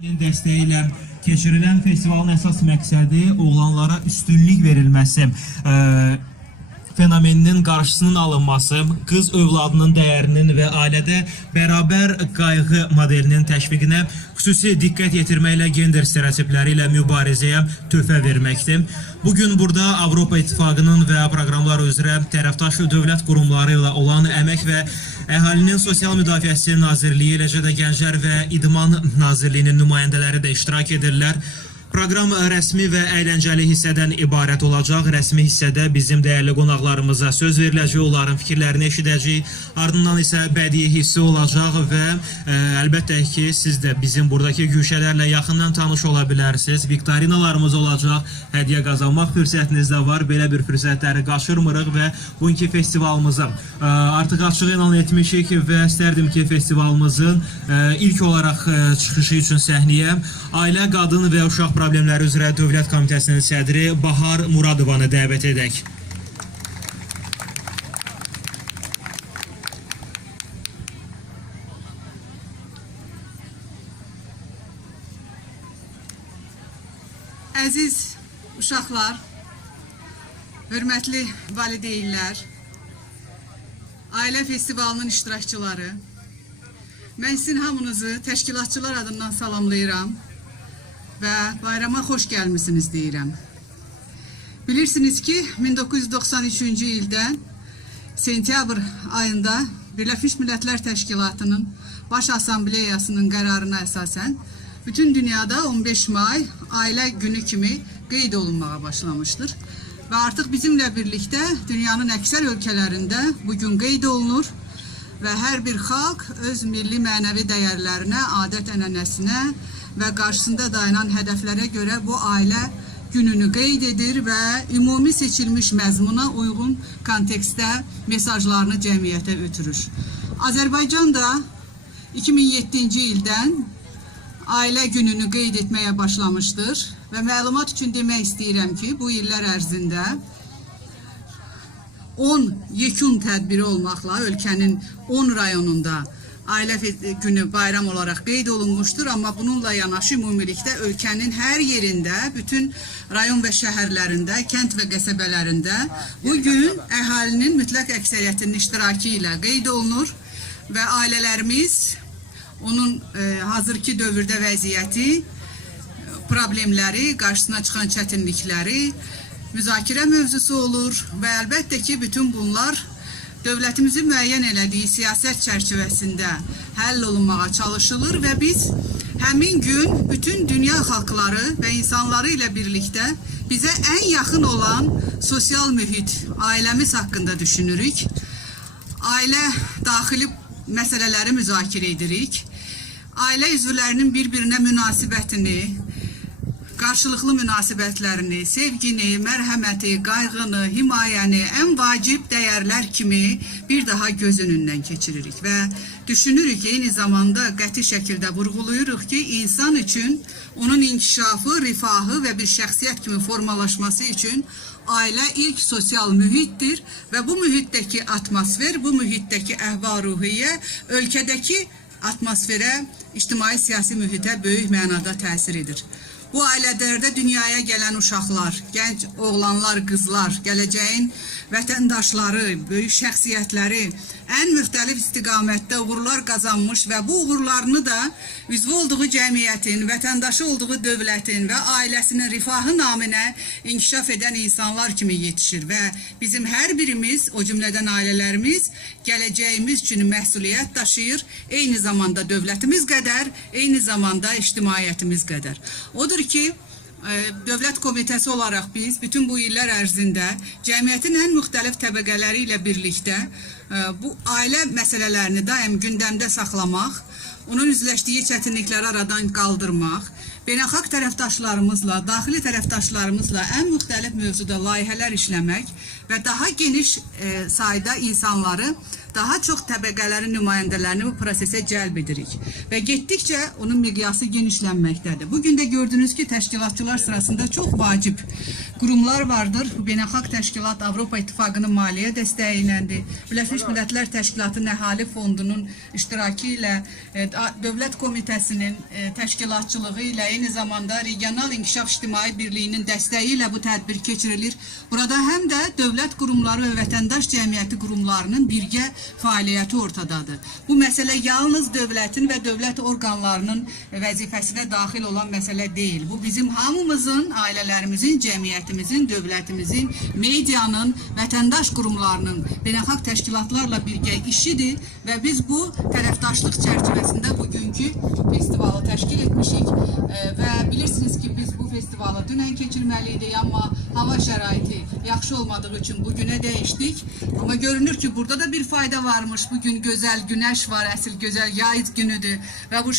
Dəstəyi ilə keçirilən festivalın əsas məqsədi oğlanlara üstünlük verilməsi, ə, fenomeninin qarşısının alınması, qız övladının dəyərinin və ailədə bərabər qayğı modelinin təşviqinə xüsusi diqqət yetirməklə gender stereotipləri ilə mübarizəyə töhfə verməkdir. Bu gün burada Avropa İttifaqının və proqramlar üzrə tərəfdaş dövlət qurumları ilə olan Əmək və Əhalinin Sosial Müdafiəsi Nazirliyi, eləcə də Gənclər və İdman Nazirliyinin nümayəndələri də iştirak edirlər. Proqram rəsmi və əyləncəli hissədən ibarət olacaq. Rəsmi hissədə bizim dəyərli qonaqlarımıza söz veriləcək, onların fikirlərini eşidəcəyik. Ardından isə bədii hissi olacaq və ə, əlbəttə ki, siz də bizim buradakı güşələrlə yaxından tanış ola bilərsiniz. Viktorinalarımız olacaq, hədiyyə qazanmaq fürsətiniz də var. Belə bir fürsətləri qaçırmırıq və bugünkü festivalımıza ə, artıq açıq elan etmişik və istərdim ki, festivalımızın ə, ilk olaraq ə, çıxışı üçün səhnəyə Ailə, Qadın və Uşaq Problemləri üzrə Dövlət Komitəsinin sədri Bahar Muradovanı dəvət edək. Əziz uşaqlar, hörmətli valideynlər, ailə festivalının iştirakçıları, mən sizin hamınızı təşkilatçılar adından salamlayıram və bayrama xoş gəlmisiniz deyirəm. Bilirsiniz ki, 1993-cü ildən sentyabr ayında Birləşmiş Millətlər Təşkilatının Baş Assambleyasının qərarına əsasən bütün dünyada 15 may ailə günü kimi qeyd olunmağa başlamışdır. Və artıq bizimlə birlikdə dünyanın əksər ölkələrində bu gün qeyd olunur və hər bir xalq öz milli mənəvi dəyərlərinə, adət-ənənəsinə və qarşısında dayanan hədəflərə görə bu ailə gününü qeyd edir və ümumi seçilmiş məzmuna uyğun kontekstdə mesajlarını cəmiyyətə ötürür. Azərbaycan da 2007-ci ildən ailə gününü qeyd etməyə başlamışdır və məlumat üçün demək istəyirəm ki, bu illər ərzində 10 yekun tədbiri olmaqla ölkənin 10 rayonunda ailə fe- günü bayram olaraq qeyd olunmuşdur, amma bununla yanaşı ümumilikdə ölkənin hər yerində, bütün rayon və şəhərlərində, kənd və qəsəbələrində bu gün əhalinin mütləq əksəriyyətinin iştirakı ilə qeyd olunur və ailələrimiz onun e, hazırki dövrdə vəziyyəti, problemləri, qarşısına çıxan çətinlikləri müzakirə mövzusu olur və əlbəttə ki, bütün bunlar dövlətimizin müəyyən elədiyi siyasət çərçivəsində həll olunmağa çalışılır və biz həmin gün bütün dünya xalqları və insanları ilə birlikdə bizə ən yaxın olan sosial mühit, ailəmiz haqqında düşünürük. Ailə daxili məsələləri müzakirə edirik. Ailə üzvlərinin bir-birinə münasibətini, qarşılıqlı münasibətlərini, sevgini, mərhəməti, qayğını, himayəni ən vacib dəyərlər kimi bir daha göz önündən keçiririk və düşünürük eyni zamanda qəti şəkildə vurğulayırıq ki, insan üçün onun inkişafı, rifahı və bir şəxsiyyət kimi formalaşması üçün ailə ilk sosial mühitdir və bu mühitdəki atmosfer, bu mühitdəki əhval-ruhiyyə ölkədəki atmosferə, ictimai-siyasi mühitə böyük mənada təsir edir. Bu ailələrdə dünyaya gələn uşaqlar, gənc oğlanlar, qızlar, gələcəyin vətəndaşları, böyük şəxsiyyətləri ən müxtəlif istiqamətdə uğurlar qazanmış və bu uğurlarını da üzvü olduğu cəmiyyətin, vətəndaşı olduğu dövlətin və ailəsinin rifahı naminə inkişaf edən insanlar kimi yetişir və bizim hər birimiz, o cümlədən ailələrimiz gələcəyimiz üçün məsuliyyət daşıyır. Eyni zamanda dövlətimiz qədər, eyni zamanda ictimaiyyətimiz qədər. Odur ki, e, Dövlət Komitəsi olaraq biz bütün bu illər ərzində cəmiyyətin ən müxtəlif təbəqələri ilə birlikdə e, bu ailə məsələlərini daim gündəmdə saxlamaq, onun üzləşdiyi çətinlikləri aradan qaldırmaq, beynəlxalq tərəfdaşlarımızla, daxili tərəfdaşlarımızla ən müxtəlif mövzuda layihələr işləmək və daha geniş e, sayda insanları daha çox təbəqələrin nümayəndələrini bu prosesə cəlb edirik və getdikcə onun miqyası genişlənməkdədir. Bu gün də gördünüz ki, təşkilatçılar sırasında çox vacib qurumlar vardır. Bu Beynəlxalq Təşkilat Avropa İttifaqının maliyyə dəstəyi iləndir. Birləşmiş Millətlər Təşkilatının Əhali Fondunun iştirakı ilə e, Dövlət Komitəsinin e, təşkilatçılığı ilə eyni zamanda Regional İnkişaf İctimai Birliyinin dəstəyi ilə bu tədbir keçirilir. Burada həm də dövlət qurumları və vətəndaş cəmiyyəti qurumlarının birgə fəaliyyəti ortadadır. Bu məsələ yalnız dövlətin və dövlət orqanlarının vəzifəsinə daxil olan məsələ deyil. Bu bizim hamımızın, ailələrimizin, cəmiyyətimizin, dövlətimizin, medianın, vətəndaş qurumlarının, beynəlxalq təşkilatlarla birgə işidir və biz bu tərəfdaşlıq çərçivəsində bugünkü festivalı təşkil etmişik E, və bilirsiniz ki, biz bu festivalı dünən keçirməli idik, amma hava şəraiti yaxşı olmadığı üçün bu günə dəyişdik. Amma görünür ki, burada da bir fayda varmış. Bu gün gözəl günəş var, əsl gözəl yay günüdür və bu